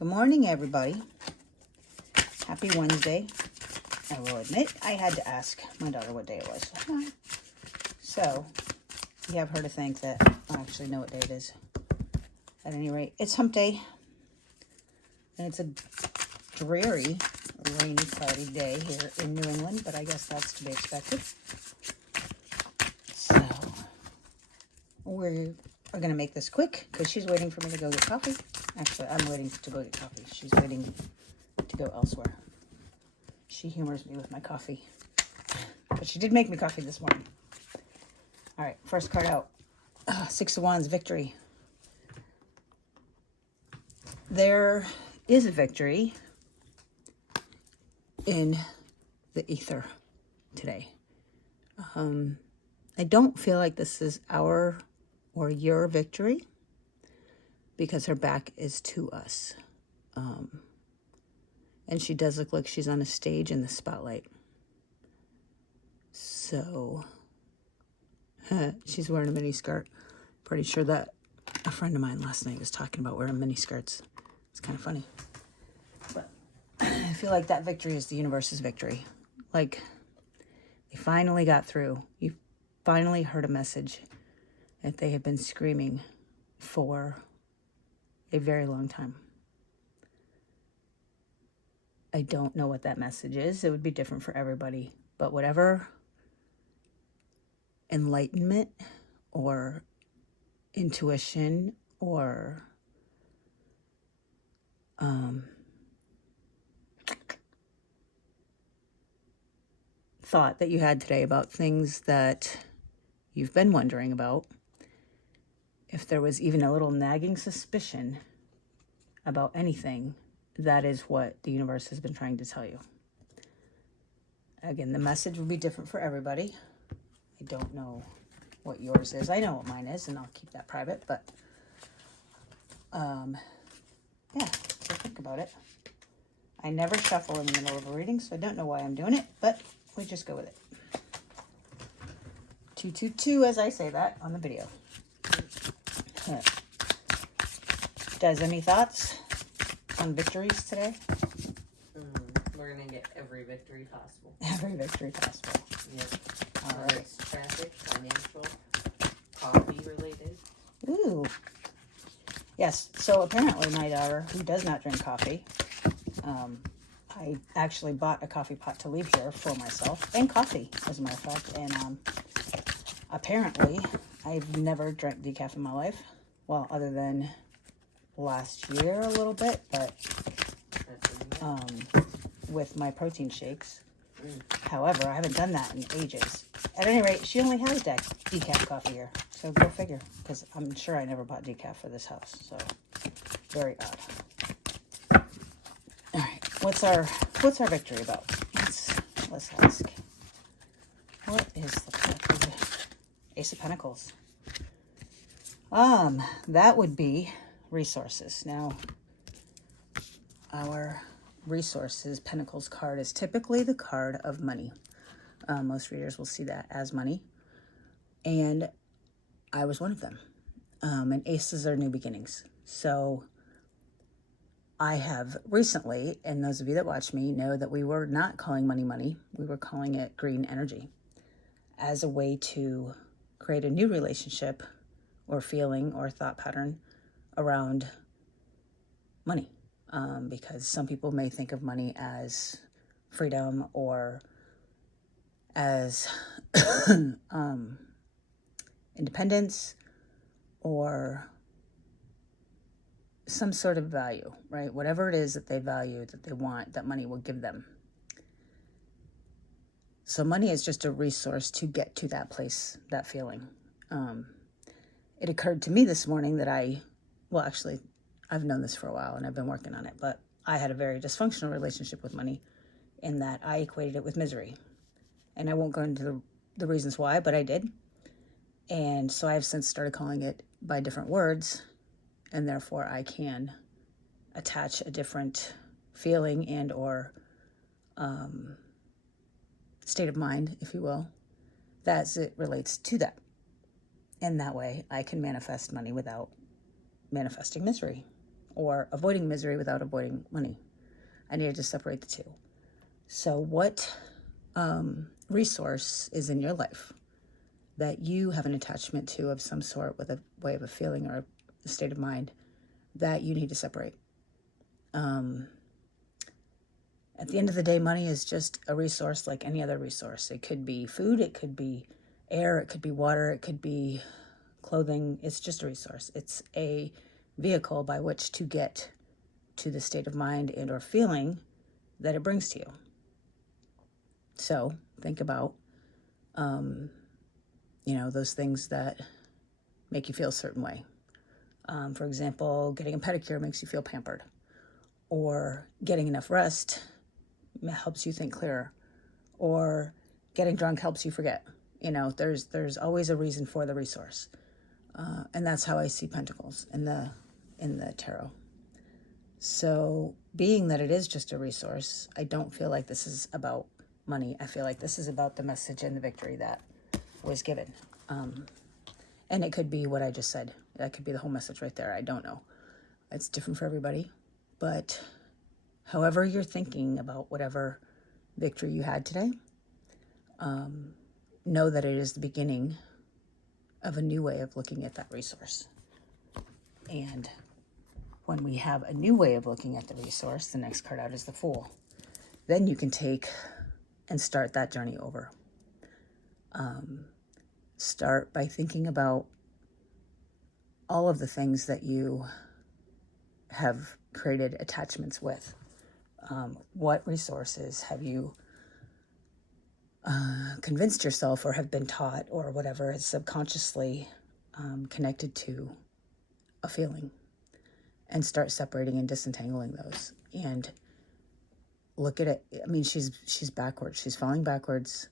Good morning, everybody. Happy Wednesday. I will admit I had to ask my daughter what day it was. So, you have her to thank that I actually know what day it is. At any rate, it's hump day. And it's a dreary, rainy, cloudy day here in New England, but I guess that's to be expected. So, we're going to make this quick because she's waiting for me to go get coffee. Actually, I'm waiting to go get coffee. She's waiting to go elsewhere. She humors me with my coffee. But she did make me coffee this morning. All right, first card out. Six of Wands, victory. There is a victory in the ether today. I don't feel like this is our or your victory because her back is to us. And she does look like she's on a stage in the spotlight. So, she's wearing a mini skirt. Pretty sure that a friend of mine last night was talking about wearing mini skirts. It's kind of funny. But I feel like that victory is the universe's victory. Like, they finally got through. You finally heard a message that they have been screaming for a very long time. I don't know what that message is. It would be different for everybody. But whatever enlightenment or intuition or thought that you had today about things that you've been wondering about, if there was even a little nagging suspicion about anything, that is what the universe has been trying to tell you. Again, the message will be different for everybody. I don't know what yours is. I know what mine is, and I'll keep that private, but yeah, so think about it. I never shuffle in the middle of a reading, so I don't know why I'm doing it, but we just go with it. 222 as I say that on the video. Does any thoughts on victories today? We're going to get every victory possible. Every victory possible. Yep. All right. It's traffic, financial, coffee related. Ooh. Yes, so apparently my daughter, who does not drink coffee, I actually bought a coffee pot to leave here for myself, and coffee, as a matter of fact, and apparently I've never drank decaf in my life, well, other than last year a little bit, but with my protein shakes. However, I haven't done that in ages. At any rate, she only has decaf coffee here, so go figure, because I'm sure I never bought decaf for this house, so very odd. All right, what's our victory about? Let's ask. What is the Ace of Pentacles? That would be resources. Now, our resources Pentacles card is typically the card of money. Most readers will see that as money, and I was one of them. And aces are new beginnings. So I have recently, and those of you that watch me know that we were not calling money money. We were calling it green energy as a way to create a new relationship or feeling or thought pattern around money. Because some people may think of money as freedom or as independence or some sort of value, right? Whatever it is that they value, that they want, that money will give them. So money is just a resource to get to that place, that feeling. It occurred to me this morning that actually, I've known this for a while and I've been working on it, but I had a very dysfunctional relationship with money in that I equated it with misery. And I won't go into the reasons why, but I did. And so I've since started calling it by different words, and therefore I can attach a different feeling and or state of mind, if you will, as it relates to that. And that way I can manifest money without manifesting misery or avoiding misery without avoiding money. I needed to separate the two. So what resource is in your life that you have an attachment to of some sort, with a way of a feeling or a state of mind, that you need to separate? At the end of the day, money is just a resource like any other resource. It could be food, it could be air, it could be water, it could be clothing. It's just a resource. It's a vehicle by which to get to the state of mind and or feeling that it brings to you. So think about, those things that make you feel a certain way. For example, getting a pedicure makes you feel pampered, or getting enough rest helps you think clearer, or getting drunk helps you forget. There's always a reason for the resource, and that's how I see pentacles in the tarot. So, being that it is just a resource, I don't feel like this is about money. I feel like this is about the message and the victory that was given. And it could be what I just said. That could be the whole message right there. I don't know. It's different for everybody. But however you're thinking about whatever victory you had today, know that it is the beginning of a new way of looking at that resource. And when we have a new way of looking at the resource, the next card out is the Fool. Then you can take and start that journey over. Start by thinking about all of the things that you have created attachments with. What resources have you convinced yourself or have been taught or whatever is subconsciously connected to a feeling? And start separating and disentangling those. And look at it. I mean, she's backwards. She's falling backwards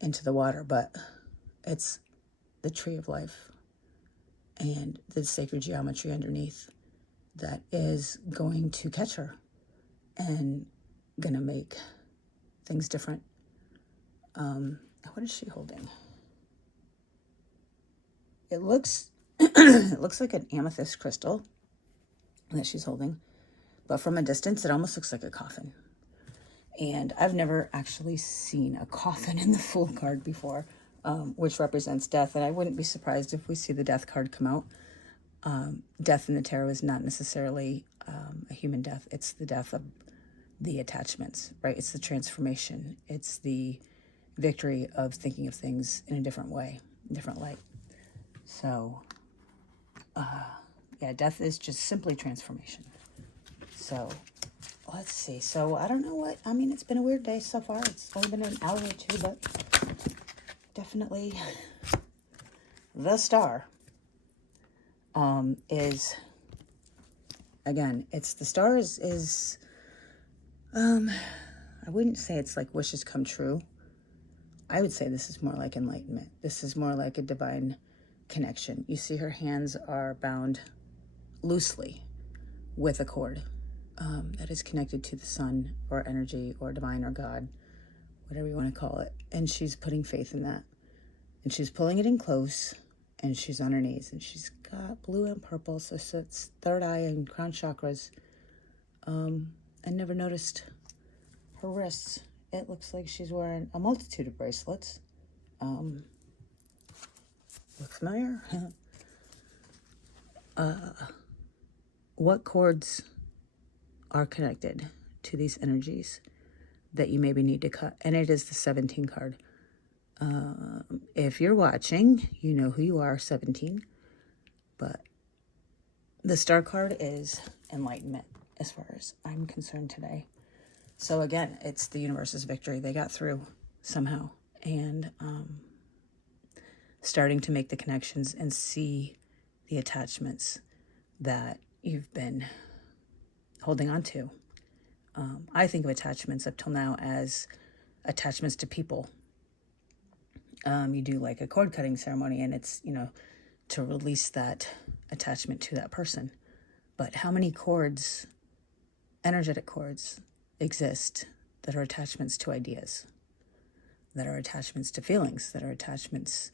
into the water, but it's the tree of life and the sacred geometry underneath that is going to catch her and gonna make things different. What is she holding? It looks it looks like an amethyst crystal that she's holding, but from a distance it almost looks like a coffin. And I've never actually seen a coffin in the Fool card before, which represents death, and I wouldn't be surprised if we see the Death card come out. Death in the tarot is not necessarily a human death. It's the death of the attachments, right? It's the transformation. It's the victory of thinking of things in a different way, different light. So, death is just simply transformation. So, let's see. So, I don't know what, it's been a weird day so far. It's only been an hour or two, but definitely the star is, again, it's the star is I wouldn't say it's like wishes come true. I would say this is more like enlightenment. This is more like a divine connection. You see her hands are bound loosely with a cord that is connected to the sun or energy or divine or God, whatever you want to call it. And she's putting faith in that. And she's pulling it in close, and she's on her knees. And she's got blue and purple, so it's third eye and crown chakras. I never noticed her wrists. It looks like she's wearing a multitude of bracelets. Look familiar? What cords are connected to these energies that you maybe need to cut? And it is the 17 card. If you're watching, you know who you are, 17. But the star card is enlightenment as far as I'm concerned today. So again, it's the universe's victory. They got through somehow. And starting to make the connections and see the attachments that you've been holding on to. I think of attachments up till now as attachments to people. You do like a cord cutting ceremony, and it's, to release that attachment to that person. But how many cords, energetic cords, exist that are attachments to ideas, that are attachments to feelings, that are attachments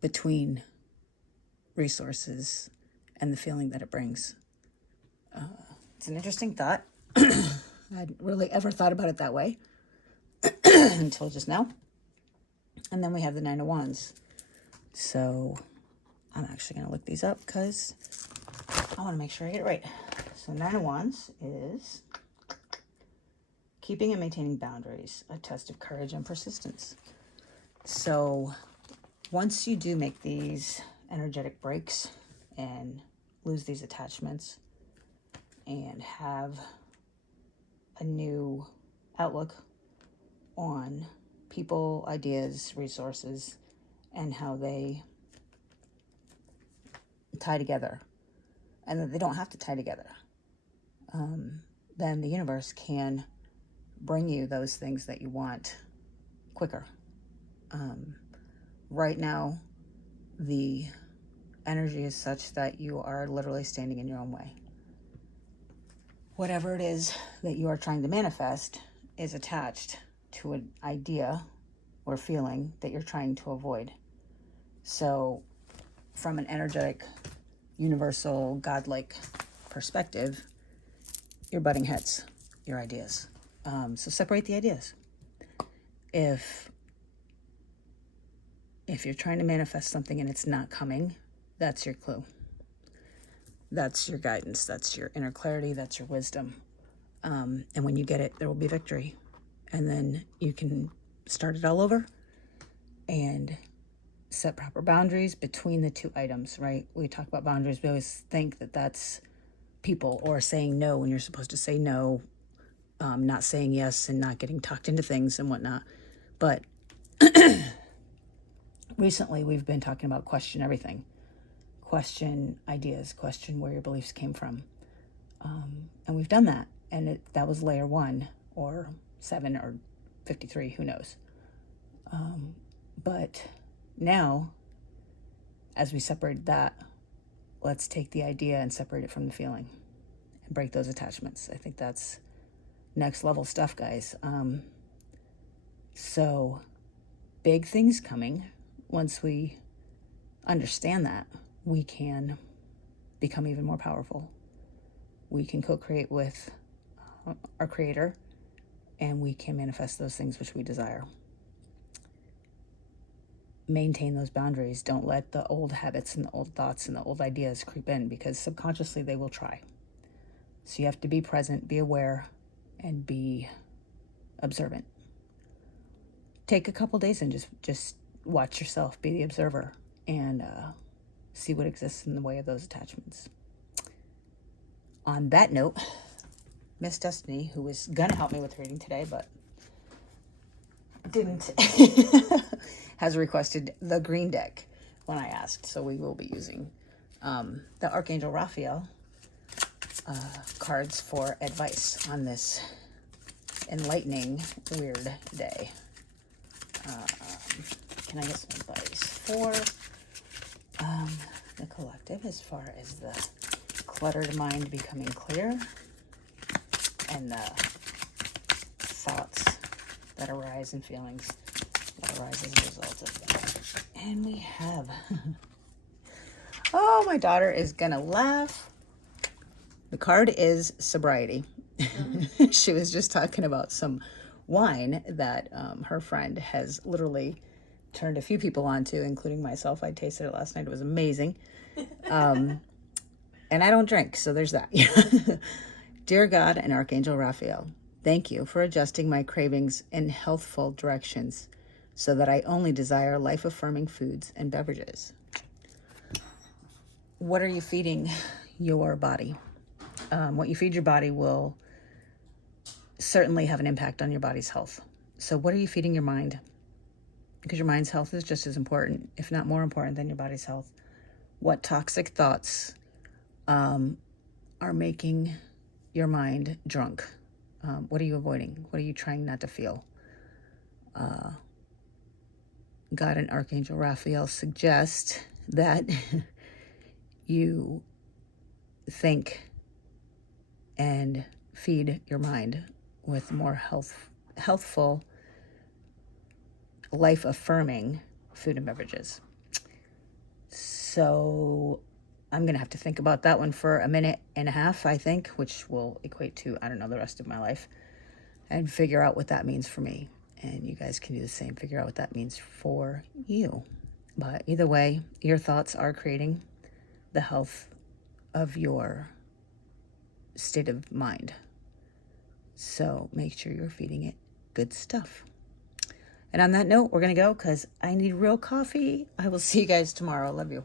between resources and the feeling that it brings? It's an interesting thought. I hadn't really ever thought about it that way until just now. And then we have the Nine of Wands. So I'm actually going to look these up because I want to make sure I get it right. So Nine of Wands is keeping and maintaining boundaries, a test of courage and persistence. So once you do make these energetic breaks and lose these attachments and have a new outlook on people, ideas, resources, and how they tie together, and that they don't have to tie together, then the universe can bring you those things that you want quicker. Right now, the energy is such that you are literally standing in your own way. Whatever it is that you are trying to manifest is attached to an idea or feeling that you're trying to avoid. So from an energetic, universal, godlike perspective, you're butting heads, your ideas. So separate the ideas. If you're trying to manifest something and it's not coming, that's your clue. That's your guidance. That's your inner clarity. That's your wisdom. And when you get it, there will be victory. And then you can start it all over and set proper boundaries between the two items, right? We talk about boundaries. We always think that that's people or saying no when you're supposed to say no, not saying yes and not getting talked into things and whatnot. But recently we've been talking about question everything. Question ideas, question where your beliefs came from. And we've done that. And that was layer 1 or 7 or 53, who knows. But now, as we separated that, let's take the idea and separate it from the feeling and break those attachments. I think that's next level stuff, guys. So big things coming. Once we understand that, we can become even more powerful. We can co-create with our creator, and we can manifest those things which we desire. Maintain those boundaries. Don't let the old habits and the old thoughts and the old ideas creep in, because subconsciously they will try. So you have to be present, be aware, and be observant. Take a couple days and just watch yourself, be the observer, and see what exists in the way of those attachments. On that note, Miss Destiny, who was gonna help me with reading today, but didn't, has requested the green deck when I asked. So we will be using the Archangel Raphael cards for advice on this enlightening, weird day. Can I get some advice for the collective as far as the cluttered mind becoming clear and the thoughts that arise and feelings that arise as a result of that? And we have, oh, my daughter is gonna laugh. The card is sobriety. She was just talking about some wine that her friend has literally turned a few people onto, including myself. I tasted it last night. It was amazing. And I don't drink, so there's that. Dear God and Archangel Raphael, thank you for adjusting my cravings in healthful directions so that I only desire life-affirming foods and beverages. What are you feeding your body? What you feed your body will certainly have an impact on your body's health. So what are you feeding your mind? Because your mind's health is just as important, if not more important, than your body's health. What toxic thoughts are making your mind drunk? What are you avoiding? What are you trying not to feel? God and Archangel Raphael suggest that you think and feed your mind with more healthful, life-affirming food and beverages. So I'm going to have to think about that one for a minute and a half, I think, which will equate to, I don't know, the rest of my life, and figure out what that means for me. And you guys can do the same, figure out what that means for you. But either way, your thoughts are creating the health of your state of mind. So make sure you're feeding it good stuff. And on that note, we're going to go because I need real coffee. I will see you guys tomorrow. Love you.